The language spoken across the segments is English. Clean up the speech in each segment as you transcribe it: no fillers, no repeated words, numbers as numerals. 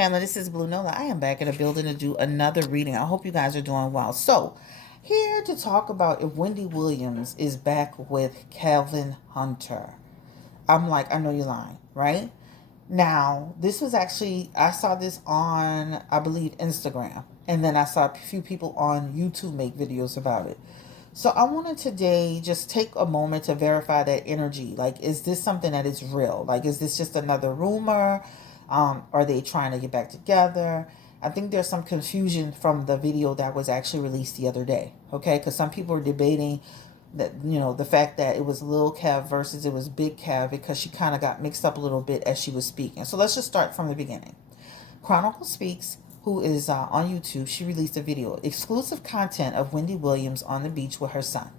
family, this is Blue Nola. I am back in the building to do another reading. I hope you guys are doing well. So, here to talk about if Wendy Williams is back with Kelvin Hunter. I'm like, I know you're lying, right? Now, this was actually, I saw this on, I believe, Instagram. And then I saw a few people on YouTube make videos about it. So I wanted today just take a moment to verify that energy. Like, is this something that is real? Like, is this just another rumor? Are they trying to get back together? I think there's some confusion from the video that was actually released the other day. Okay, because some people are debating that, the fact that it was Lil Kev versus it was Big Kev, because she kind of got mixed up a little bit as she was speaking. So let's just start from the beginning. Chronicle Speaks, who is on YouTube, she released a video, exclusive content of Wendy Williams on the beach with her son.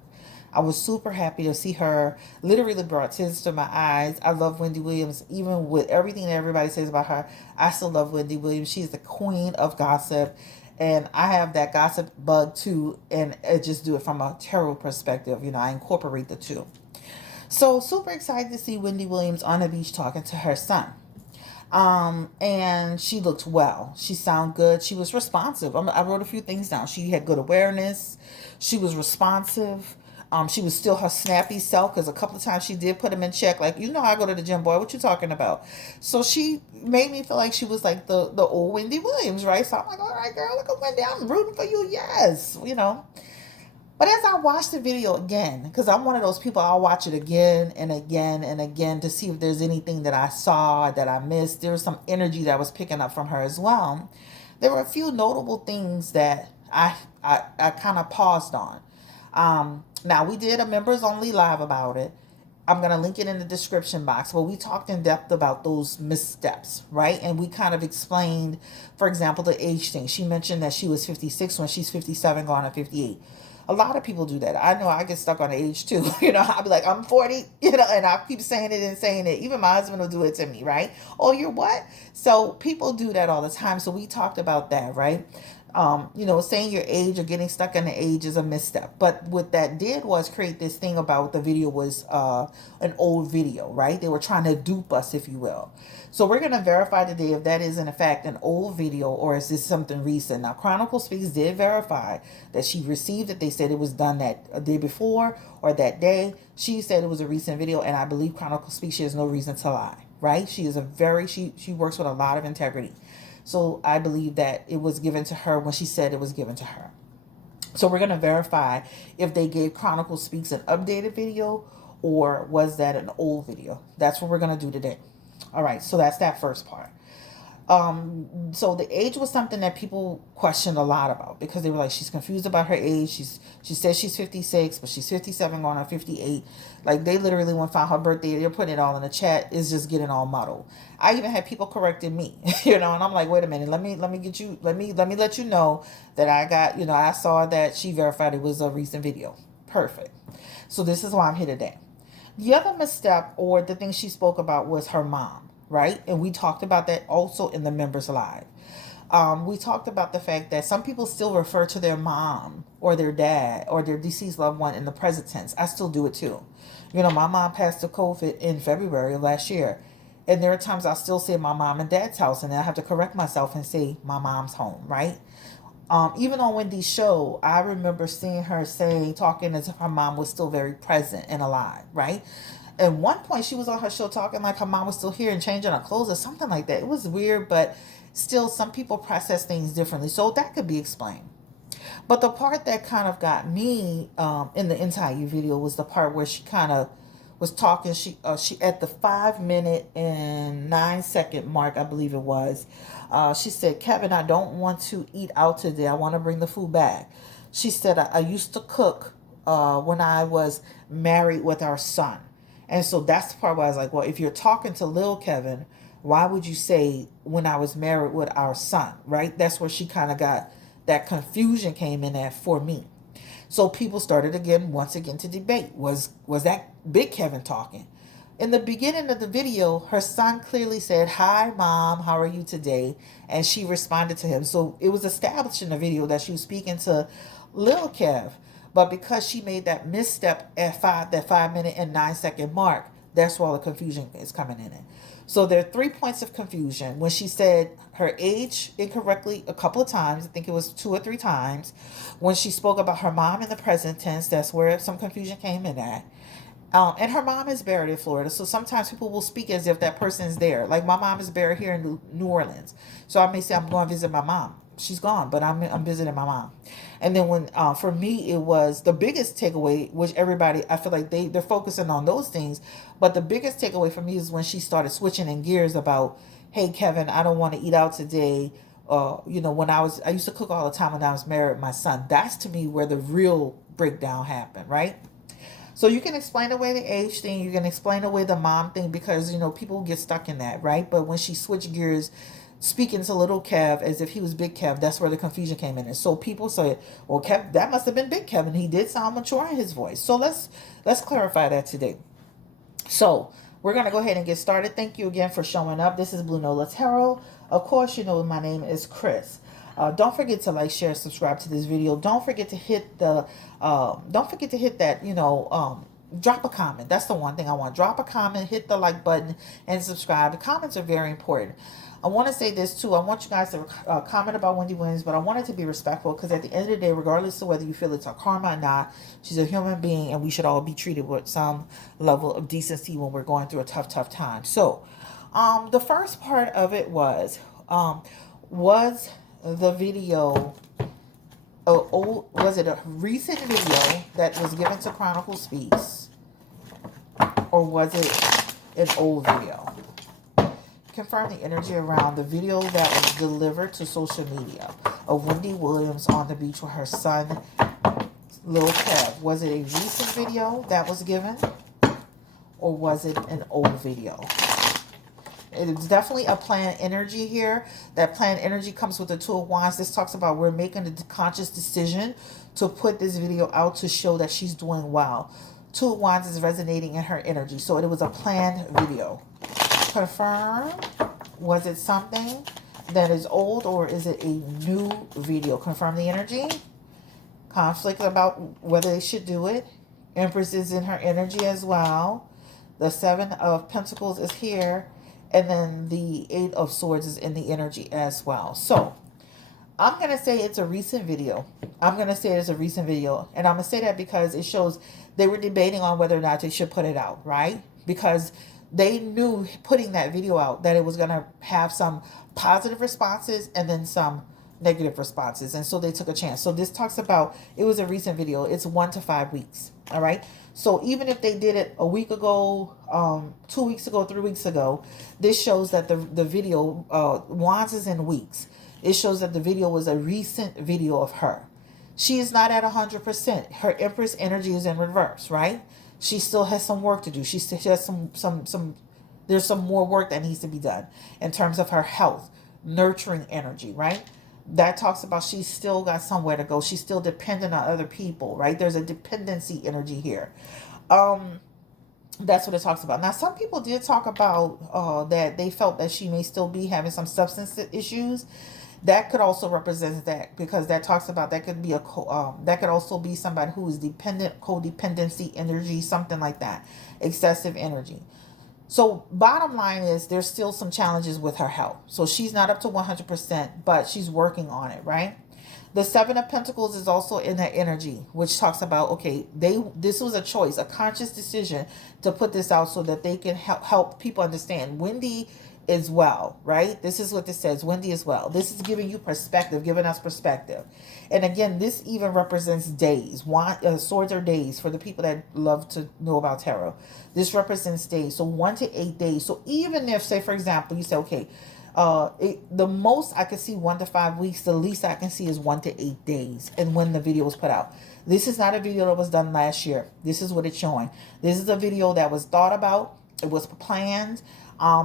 I was super happy to see her. Literally brought tears to my eyes. I love Wendy Williams. Even with everything that everybody says about her, I still love Wendy Williams. She's the queen of gossip. And I have that gossip bug too. And I just do it from a tarot perspective. I incorporate the two. So super excited to see Wendy Williams on the beach talking to her son. And she looked well. She sounded good. She was responsive. I wrote a few things down. She had good awareness. She was responsive. She was still her snappy self, because a couple of times she did put him in check. Like, I go to the gym, boy. What you talking about? So she made me feel like she was like the old Wendy Williams, right? So I'm like, all right, girl, look at Wendy. I'm rooting for you. Yes. But as I watched the video again, because I'm one of those people, I'll watch it again and again and again to see if there's anything that I saw that I missed. There was some energy that I was picking up from her as well. There were a few notable things that I kind of paused on. Now, we did a members only live about it. I'm going to link it in the description box. But we talked in depth about those missteps, right? And we kind of explained, for example, the age thing. She mentioned that she was 56 when she's 57 going on 58. A lot of people do that. I know I get stuck on age too. I'll be like, I'm 40, and I'll keep saying it and saying it. Even my husband will do it to me, right? Oh, you're what? So people do that all the time. So we talked about that, right? Saying your age or getting stuck in the age is a misstep. But what that did was create this thing about the video was an old video, right? They were trying to dupe us, if you will. So we're going to verify today if that is in fact an old video or is this something recent. Now, Chronicle Speaks did verify that she received it. They said it was done that day before or that day. She said it was a recent video, and I believe Chronicle Speaks, she has no reason to lie, right? She is she works with a lot of integrity. So I believe that it was given to her when she said it was given to her. So we're going to verify if they gave Chronicle Speaks an updated video or was that an old video. That's what we're going to do today. All right, so that's that first part. So the age was something that people questioned a lot about, because they were like, she's confused about her age. She says she's 56, but she's 57 going on 58. Like, they literally, when found her birthday, they're putting it all in the chat. It's just getting all muddled. I even had people correcting me, and I'm like, wait a minute, let me let you know that I got, I saw that she verified it was a recent video. Perfect. So this is why I'm here today. The other misstep, or the thing she spoke about, was her mom, right? And we talked about that also in the members live. We talked about the fact that some people still refer to their mom or their dad or their deceased loved one in the present tense. I still do it too. My mom passed of COVID in February of last year. And there are times I still say my mom and dad's house, and then I have to correct myself and say my mom's home, right? Even on Wendy's show, I remember seeing her talking as if her mom was still very present and alive, right? At one point, she was on her show talking like her mom was still here and changing her clothes or something like that. It was weird, but still, some people process things differently. So that could be explained. But the part that kind of got me in the entire video was the part where she kind of was talking. She at the 5 minute and 9 second mark, I believe it was. She said, "Kevin, I don't want to eat out today. I want to bring the food back." She said, I used to cook when I was married with our son. And so that's the part where I was like, well, if you're talking to Lil Kevin, why would you say when I was married with our son, right? That's where she kind of got that confusion came in at for me. So people started once again to debate. Was that Big Kevin talking? In the beginning of the video, her son clearly said, "Hi, Mom, how are you today?" And she responded to him. So it was established in the video that she was speaking to Lil Kev. But because she made that misstep at that 5 minute and 9 second mark, That's where all the confusion is coming in it. So there are 3 points of confusion. When she said her age incorrectly a couple of times, I think it was 2 or 3 times. When she spoke about her mom in the present tense, that's where some confusion came in at. And her mom is buried in Florida, so sometimes people will speak as if that person is there. Like my mom is buried here in New Orleans, so I may say I'm going to visit my mom. She's gone, but I'm visiting my mom. And then when for me it was the biggest takeaway, which everybody I feel like they're focusing on those things, but the biggest takeaway for me is when she started switching in gears about, hey Kevin, I don't want to eat out today. When I used to cook all the time when I was married with my son. That's to me where the real breakdown happened, right? So you can explain away the age thing, you can explain away the mom thing because people get stuck in that, right? But when she switched gears, speaking to little Kev as if he was big Kev, that's where the confusion came in. And so people say, "Well, Kev, that must have been big Kevin. He did sound mature in his voice." So let's clarify that today. So we're gonna go ahead and get started. Thank you again for showing up. This is Blue Nola Tarot. Of course, my name is Chris. Don't forget to like, share, subscribe to this video. Don't forget to hit the, don't forget to hit that, drop a comment. That's the one thing I want. Drop a comment, hit the like button, and subscribe. The comments are very important. I want to say this too. I want you guys to comment about Wendy Williams, but I want it to be respectful because at the end of the day, regardless of whether you feel it's a karma or not, she's a human being and we should all be treated with some level of decency when we're going through a tough time. So, the first part of it was the video, was it a recent video that was given to Chronicle Speaks, or was it an old video? Confirm the energy around the video that was delivered to social media of Wendy Williams on the beach with her son, Lil Kev. Was it a recent video that was given, or was it an old video? It's definitely a planned energy here. That planned energy comes with the Two of Wands. This talks about we're making a conscious decision to put this video out to show that she's doing well. Two of Wands is resonating in her energy. So it was a planned video. Confirm. Was it something that is old or is it a new video? Confirm the energy. Conflict about whether they should do it. Empress is in her energy as well. The Seven of Pentacles is here. And then the Eight of Swords is in the energy as well. So I'm going to say it's a recent video. I'm going to say it's a recent video. And I'm going to say that because it shows they were debating on whether or not they should put it out, right? Because they knew putting that video out that it was going to have some positive responses and then some negative responses. And so they took a chance. So this talks about, it was a recent video. It's 1 to 5 weeks. All right. So even if they did it a week ago, 2 weeks ago, 3 weeks ago, this shows that the video, Wands is in weeks. It shows that the video was a recent video of her. She is not at 100%. Her Empress energy is in reverse, right? She still has some work to do. She still has there's some more work that needs to be done in terms of her health, nurturing energy, right? That talks about she's still got somewhere to go. She's still dependent on other people, right? There's a dependency energy here. That's what it talks about. Now, some people did talk about that they felt that she may still be having some substance issues. That could also represent that because that talks about that could be that could also be somebody who is dependent, codependency energy, something like that, excessive energy. So bottom line is there's still some challenges with her health. So she's not up to 100%, but she's working on it, right? The Seven of Pentacles is also in that energy, which talks about, okay, this was a choice, a conscious decision to put this out so that they can help people understand. Wendy is well, right? This is what this says. Wendy is well. This is giving you perspective, giving us perspective. And again, this even represents days. Swords are days for the people that love to know about tarot. This represents days. So 1 to 8 days. So even if, say, for example, you say, okay, the most I can see 1 to 5 weeks, the least I can see is 1 to 8 days. And when the video was put out, this is not a video that was done last year. This is what it's showing. This is a video that was thought about. It was planned.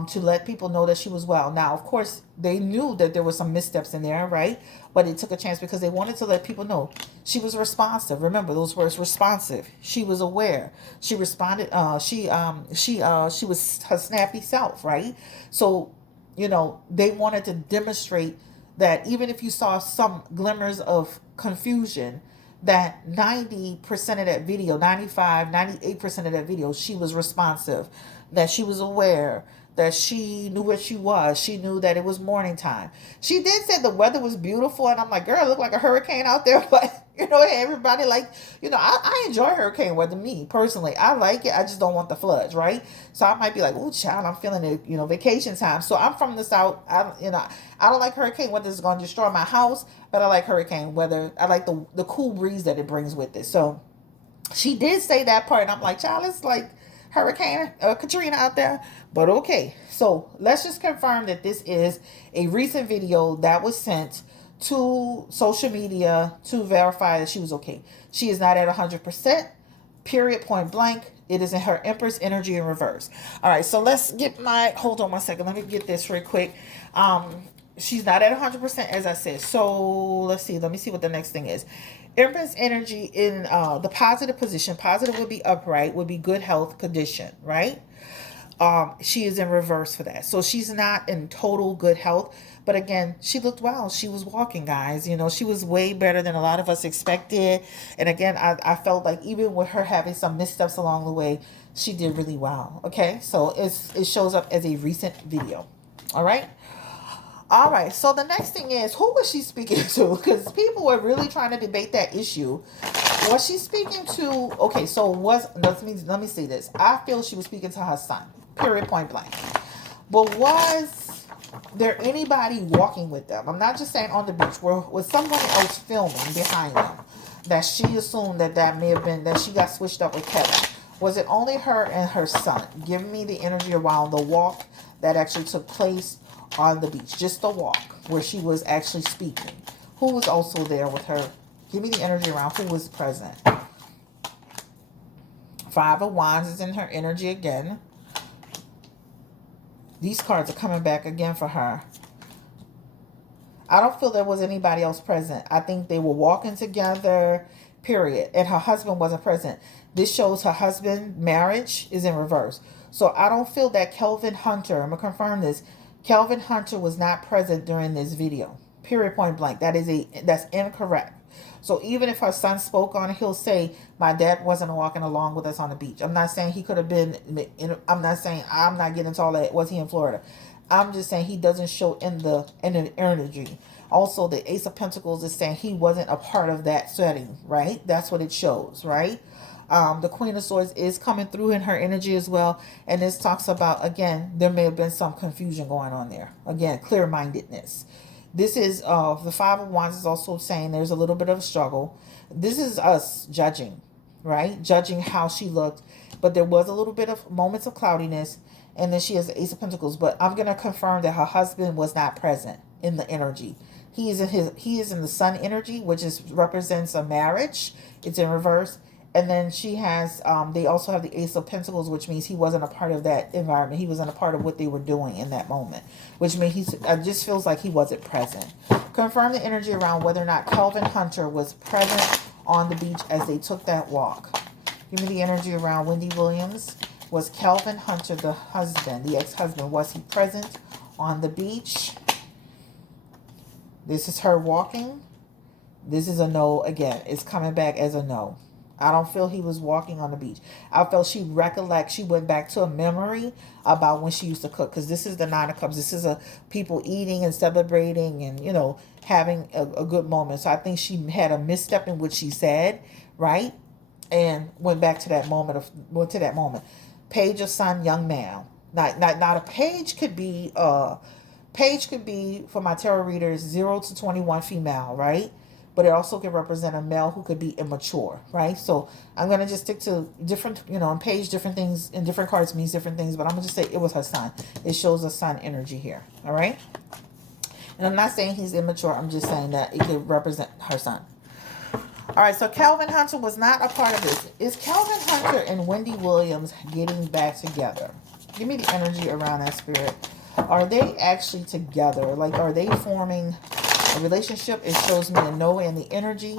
To let people know that she was well. Now, of course, they knew that there were some missteps in there, right? But it took a chance because they wanted to let people know she was responsive. Remember those words, responsive. She was aware. She responded. She was her snappy self, right? So, they wanted to demonstrate that even if you saw some glimmers of confusion, that 90% of that video, 95, 98% of that video, she was responsive, that she was aware, that she knew where she was. She knew that it was morning time. She did say the weather was beautiful, and I'm like, girl, it looked like a hurricane out there. But, everybody like, I enjoy hurricane weather, me, personally. I like it. I just don't want the floods, right? So I might be like, oh, child, I'm feeling it, vacation time. So I'm from the South. I don't like hurricane weather. It's going to destroy my house, but I like hurricane weather. I like the cool breeze that it brings with it. So she did say that part, and I'm like, child, it's like Hurricane Katrina out there. But okay, so let's just confirm that this is a recent video that was sent to social media to verify that she was okay. She is not at 100%, period, point blank. It is in her Empress energy in reverse. All right, so let's get hold on one second. Let me get this real quick. She's not at 100%, as I said. So let's see. Let me see what the next thing is. Empress energy in the positive position. Positive would be upright, would be good health condition, right? She is in reverse for that. So she's not in total good health. But again, she looked well. She was walking, guys. She was way better than a lot of us expected. And again, I felt like even with her having some missteps along the way, she did really well. Okay, so it shows up as a recent video. All right. All right, so the next thing is, who was she speaking to? Because people were really trying to debate that issue. Was she speaking to, okay, so let me say this. I feel she was speaking to her son, period, point blank. But was there anybody walking with them? I'm not just saying on the beach. Was someone else filming behind them that she assumed that may have been, that she got switched up with Kelvin? Was it only her and her son? Give me the energy around the walk that actually took place on the beach, just the walk where she was actually speaking. Who was also there with her? Give me the energy around who was present. Five of Wands is in her energy again. These cards are coming back again for her. I don't feel there was anybody else present. I think they were walking together, period. And her husband wasn't present. This shows her husband marriage is in reverse. So I don't feel that Kelvin Hunter, I'm going to confirm this, Kelvin Hunter was not present during this video. Period, point blank. That's incorrect. So even if her son spoke on it, he'll say, my dad wasn't walking along with us on the beach. I'm not saying he could have been, I'm not getting into all that. Was he in Florida? I'm just saying he doesn't show in the energy. Also, the Ace of Pentacles is saying he wasn't a part of that setting, right? That's what it shows, right? The Queen of Swords is coming through in her energy as well. And this talks about, again, there may have been some confusion going on there. Again, clear-mindedness. This is, the Five of Wands is also saying there's a little bit of a struggle. This is us judging, right? Judging how she looked. But there was a little bit of moments of cloudiness. And then she has the Ace of Pentacles. But I'm going to confirm that her husband was not present in the energy. He is in the Sun energy, which represents a marriage. It's in reverse. And then she has, they also have the Ace of Pentacles, which means he wasn't a part of that environment. He wasn't a part of what they were doing in that moment, which means it just feels like he wasn't present. Confirm the energy around whether or not Kelvin Hunter was present on the beach as they took that walk. Give me the energy around Wendy Williams. Was Kelvin Hunter the husband, the ex-husband, was he present on the beach? This is her walking. This is a no again. It's coming back as a no. I don't feel he was walking on the beach. I felt she went back to a memory about when she used to cook. Because this is the Nine of Cups. This is a people eating and celebrating and, having a good moment. So I think she had a misstep in what she said, right? And went back to that moment Page of Sun, young man. Not a page could be, for my tarot readers, 0 to 21 female, right? But it also can represent a male who could be immature, right? So I'm going to just stick to different, on page, different things, and different cards means different things, but I'm going to just say it was her son. It shows a son energy here, all right? And I'm not saying he's immature. I'm just saying that it could represent her son. All right, so Kelvin Hunter was not a part of this. Is Kelvin Hunter and Wendy Williams getting back together? Give me the energy around that, Spirit. Are they actually together? Like, are they forming a relationship? It shows me a no in the energy.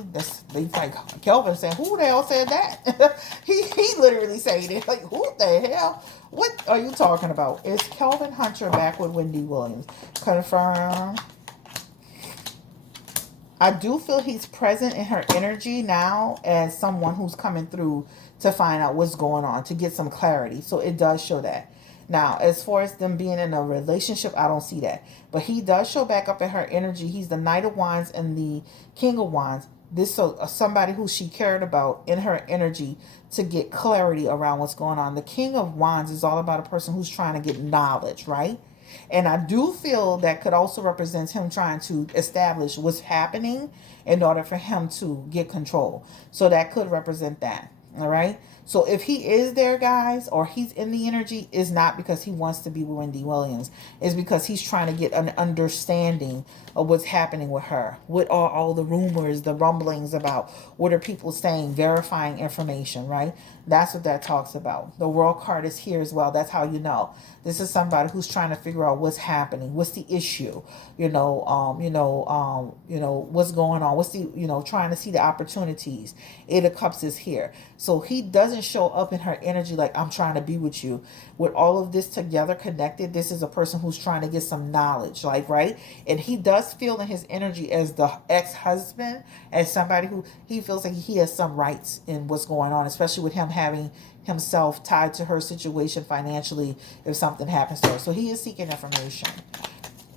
They like Kelvin saying, who the hell said that? he literally saying it. Like, who the hell? What are you talking about? Is Kelvin Hunter back with Wendy Williams? Confirm. I do feel he's present in her energy now as someone who's coming through to find out what's going on, to get some clarity. So it does show that. Now, as far as them being in a relationship, I don't see that. But he does show back up in her energy. He's the Knight of Wands and the King of Wands. This so somebody who she cared about in her energy to get clarity around what's going on. The King of Wands is all about a person who's trying to get knowledge, right? And I do feel that could also represent him trying to establish what's happening in order for him to get control. So that could represent that. All right. So if he is there, guys, or he's in the energy, is not because he wants to be with Wendy Williams. It's because he's trying to get an understanding of what's happening with her. What are all the rumors, the rumblings about? What are people saying? Verifying information, right? That's what that talks about. The World card is here as well. That's how you know. This is somebody who's trying to figure out what's happening. What's the issue? What's going on? What's the, trying to see the opportunities. Eight of Cups is here. So he doesn't show up in her energy like, I'm trying to be with you. With all of this together connected, this is a person who's trying to get some knowledge, like, right? And he does feel in his energy as the ex-husband, as somebody who he feels like he has some rights in what's going on, especially with him having himself tied to her situation financially if something happens to her. So he is seeking information.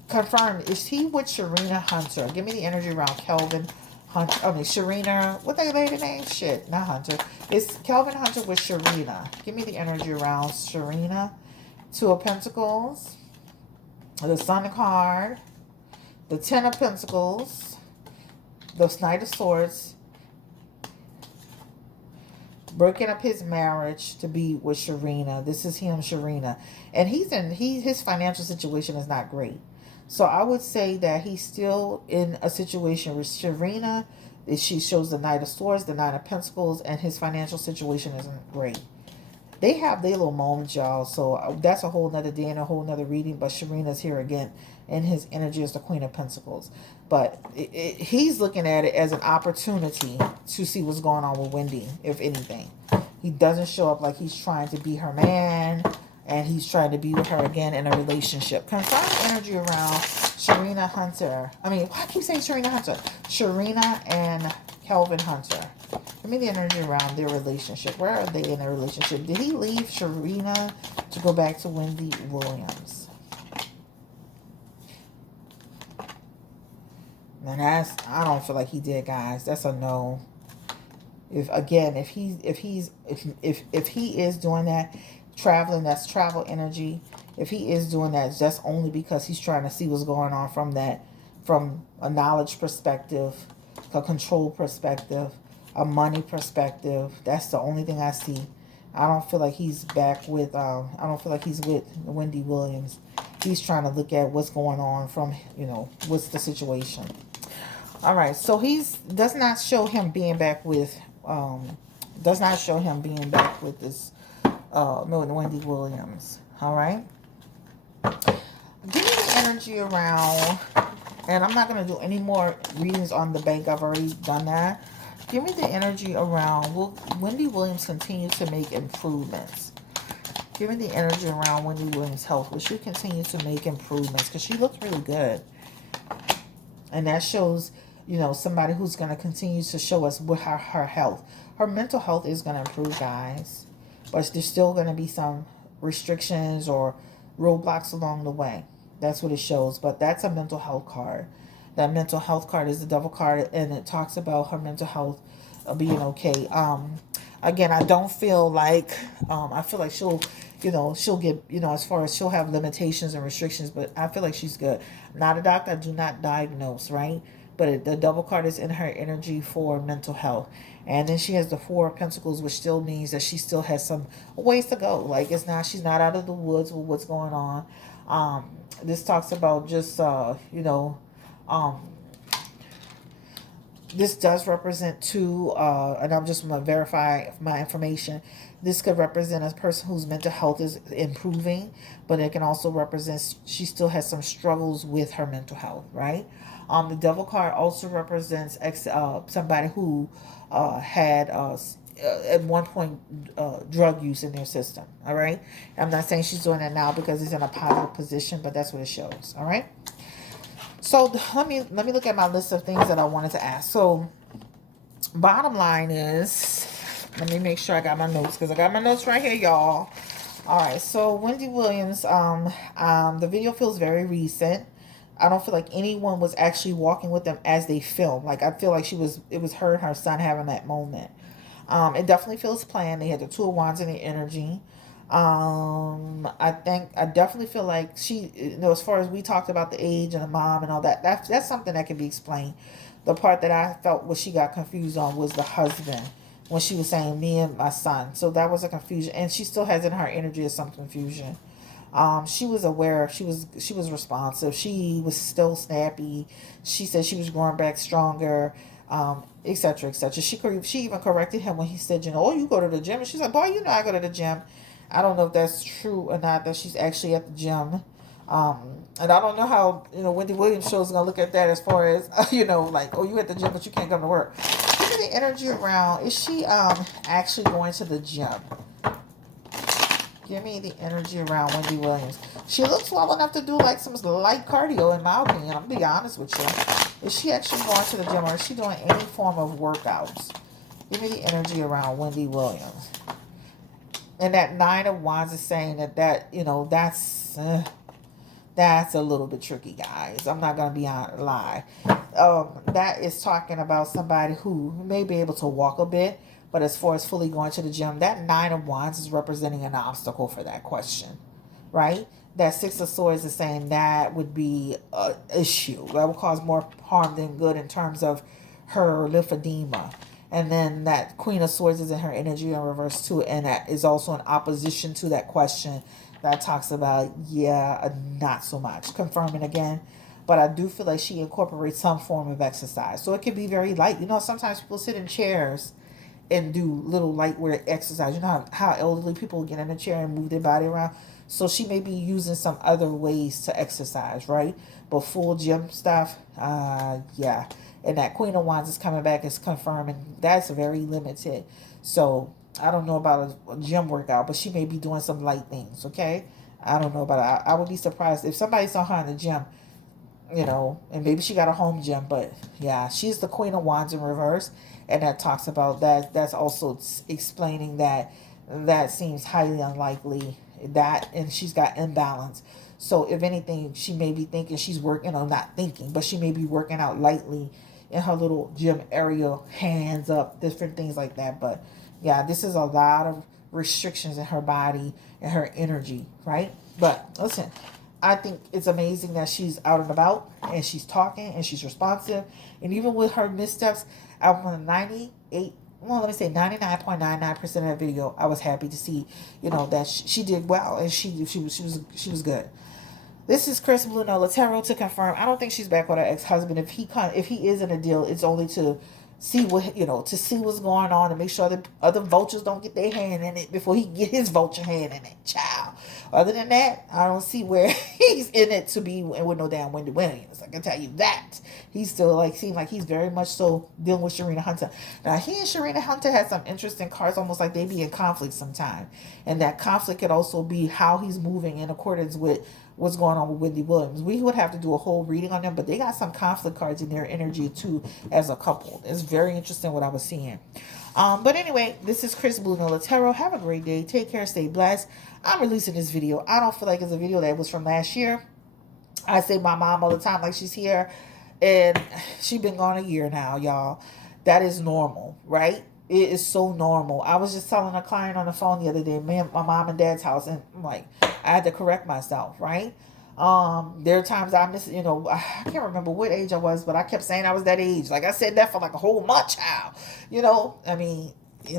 Confirm, is he with Sharina Hunter? Give me the energy around Kelvin Hunter. I mean, Sharina. What the lady name? Shit, not Hunter. It's Kelvin Hunter with Sharina. Give me the energy around Sharina. Two of Pentacles. The Sun card. The Ten of Pentacles. The Knight of Swords. Breaking up his marriage to be with Sharina. This is him, Sharina. And his financial situation is not great. So I would say that he's still in a situation with Sharina. She shows the Knight of Swords, the Nine of Pentacles, and his financial situation isn't great. They have their little moments, y'all. So that's a whole nother day and a whole nother reading. But Sharina's here again. And his energy is the Queen of Pentacles. But he's looking at it as an opportunity to see what's going on with Wendy, if anything. He doesn't show up like he's trying to be her man. And he's trying to be with her again in a relationship. Confirm energy around Sharina Hunter. I mean, why I keep saying Sharina Hunter? Sharina and Kelvin Hunter. Give me the energy around their relationship. Where are they in their relationship? Did he leave Sharina to go back to Wendy Williams? And I don't feel like he did, guys. That's a no. If he is doing that, traveling, that's travel energy. If he is doing that, that's only because he's trying to see what's going on from a knowledge perspective, a control perspective, a money perspective. That's the only thing I see. I don't feel like he's back with I don't feel like he's with Wendy Williams. He's trying to look at what's going on from, what's the situation. All right, so does not show him being back with this Wendy Williams. All right. Give me the energy around, and I'm not going to do any more readings on the bank. I've already done that. Give me the energy around, will Wendy Williams continue to make improvements? Give me the energy around Wendy Williams' health. Will she continue to make improvements? Because she looks really good. And that shows, somebody who's going to continue to show us what her health. Her mental health is going to improve, guys. But there's still going to be some restrictions or roadblocks along the way. That's what it shows. But that's a mental health card. That mental health card is the Devil card. And it talks about her mental health being okay. Again, I don't feel like, I feel like she'll get, as far as she'll have limitations and restrictions. But I feel like she's good. I'm not a doctor. I do not diagnose, right? But the Devil card is in her energy for mental health. And then she has the Four of Pentacles, which still means that she still has some ways to go. Like, she's not out of the woods with what's going on. This talks about just, this does represent two, and I'm just going to verify my information. This could represent a person whose mental health is improving, but it can also represent she still has some struggles with her mental health, right? The Devil card also represents somebody who had at one point drug use in their system, all right? I'm not saying she's doing that now because it's in a positive position, but that's what it shows, all right? So let me look at my list of things that I wanted to ask. So bottom line is, let me make sure I got my notes, because I got my notes right here, y'all. All right, so Wendy Williams, the video feels very recent. I don't feel like anyone was actually walking with them as they filmed. Like, I feel like it was her and her son having that moment. It definitely feels planned. They had the Two of Wands in the energy. I definitely feel like she, as far as we talked about the age and the mom and all that, that's something that can be explained. The part that I felt what she got confused on was the husband, when she was saying me and my son. So that was a confusion, and she still has in her energy some confusion. She was aware. She was responsive. She was still snappy. She said she was growing back stronger, etc., etc. She even corrected him when he said, oh, you go to the gym, and she's like, boy, I go to the gym. I don't know if that's true or not, that she's actually at the gym. And I don't know how, Wendy Williams show is going to look at that, as far as, like, oh, you at the gym, but you can't come to work. Give me the energy around. Is she actually going to the gym? Give me the energy around Wendy Williams. She looks well enough to do like some light cardio, in my opinion. I'm being honest with you. Is she actually going to the gym, or is she doing any form of workouts? Give me the energy around Wendy Williams. And that Nine of Wands is saying that's a little bit tricky, guys. I'm not gonna be on lie. That is talking about somebody who may be able to walk a bit, but as far as fully going to the gym, that Nine of Wands is representing an obstacle for that question, right? That Six of Swords is saying that would be an issue. That would cause more harm than good in terms of her lymphedema. And then that Queen of Swords is in her energy in reverse too, and that is also in opposition to that question that talks about, not so much. Confirming again. But I do feel like she incorporates some form of exercise. So it can be very light. Sometimes people sit in chairs and do little lightweight exercise. You know how elderly people get in a chair and move their body around? So she may be using some other ways to exercise, right? But full gym stuff, yeah. And that Queen of Wands is coming back, is confirming that's very limited. So I don't know about a gym workout, but she may be doing some light things, okay? I don't know about it. I would be surprised if somebody saw her in the gym, and maybe she got a home gym, but yeah, she's the Queen of Wands in reverse, and that talks about that. That's also explaining that seems highly unlikely, that, and she's got imbalance. So if anything, she may be thinking she's working on, not thinking, but she may be working out lightly in her little gym area, hands up, different things like that. But yeah, this is a lot of restrictions in her body and her energy, right? But listen, I think it's amazing that she's out and about, and she's talking, and she's responsive. And even with her missteps, out of 98, well, let me say 99.99% of that video, I was happy to see, that she did well, and she was good. This is Chris Blue Nola Tarot to confirm. I don't think she's back with her ex-husband. If he is in a deal, it's only to see to see what's going on, and make sure that other vultures don't get their hand in it before he can get his vulture hand in it. Child. Other than that, I don't see where he's in it to be with no damn Wendy Williams. I can tell you that. He's still seems like he's very much so dealing with Sharina Hunter. Now, he and Sharina Hunter had some interesting cards, almost like they be in conflict sometime. And that conflict could also be how he's moving in accordance with what's going on with Wendy Williams. We would have to do a whole reading on them, but they got some conflict cards in their energy too as a couple. It's very interesting what I was seeing. But anyway, this is Chris Blue Nola Tarot. Have a great day. Take care. Stay blessed. I'm releasing this video. I don't feel like it's a video that was from last year. I say my mom all the time, like she's here, and she's been gone a year now, y'all. That is normal, right? It is so normal. I was just telling a client on the phone the other day, my mom and dad's house, and I'm like, I had to correct myself, right? There are times I miss, I can't remember what age I was, but I kept saying I was that age. Like I said that for like a whole month, child. I mean,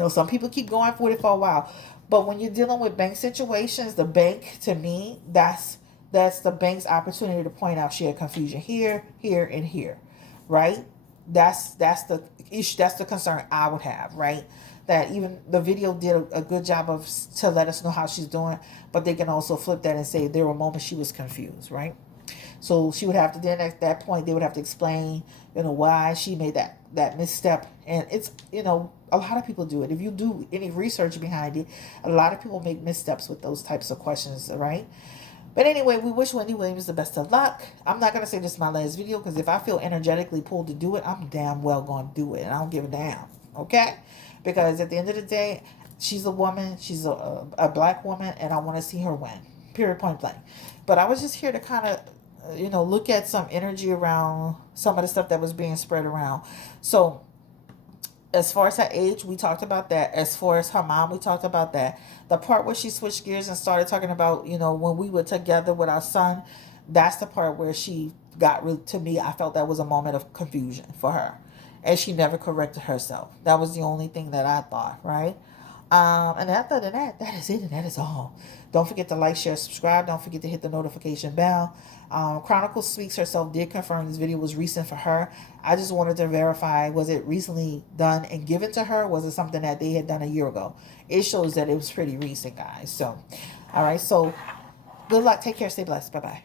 some people keep going for it for a while. But when you're dealing with bank situations, the bank, to me, that's the bank's opportunity to point out shared confusion here, here, and here, right? That's the issue. That's the concern I would have, right? That even the video did a good job of to let us know how she's doing, but they can also flip that and say there were moments she was confused, right? So she would have to then at that point they would have to explain, why she made that misstep. And it's a lot of people do it. If you do any research behind it, a lot of people make missteps with those types of questions, right? But anyway, we wish Wendy Williams the best of luck. I'm not going to say this is my last video because if I feel energetically pulled to do it, I'm damn well going to do it. And I don't give a damn. Okay? Because at the end of the day, she's a woman. She's a black woman. And I want to see her win. Period, point blank. But I was just here to kind of, look at some energy around some of the stuff that was being spread around. So as far as her age, we talked about that. As far as her mom, we talked about that. The part where she switched gears and started talking about, when we were together with our son, that's the part where she got, to me, I felt that was a moment of confusion for her. And she never corrected herself. That was the only thing that I thought, right? And other than that, that is it and that is all. Don't forget to like, share, subscribe. Don't forget to hit the notification bell. Chronicles Speaks herself did confirm this video was recent for her. I just wanted to verify, was it recently done and given to her? Was it something that they had done a year ago? It shows that it was pretty recent, guys. So, all right. So, good luck. Take care. Stay blessed. Bye-bye.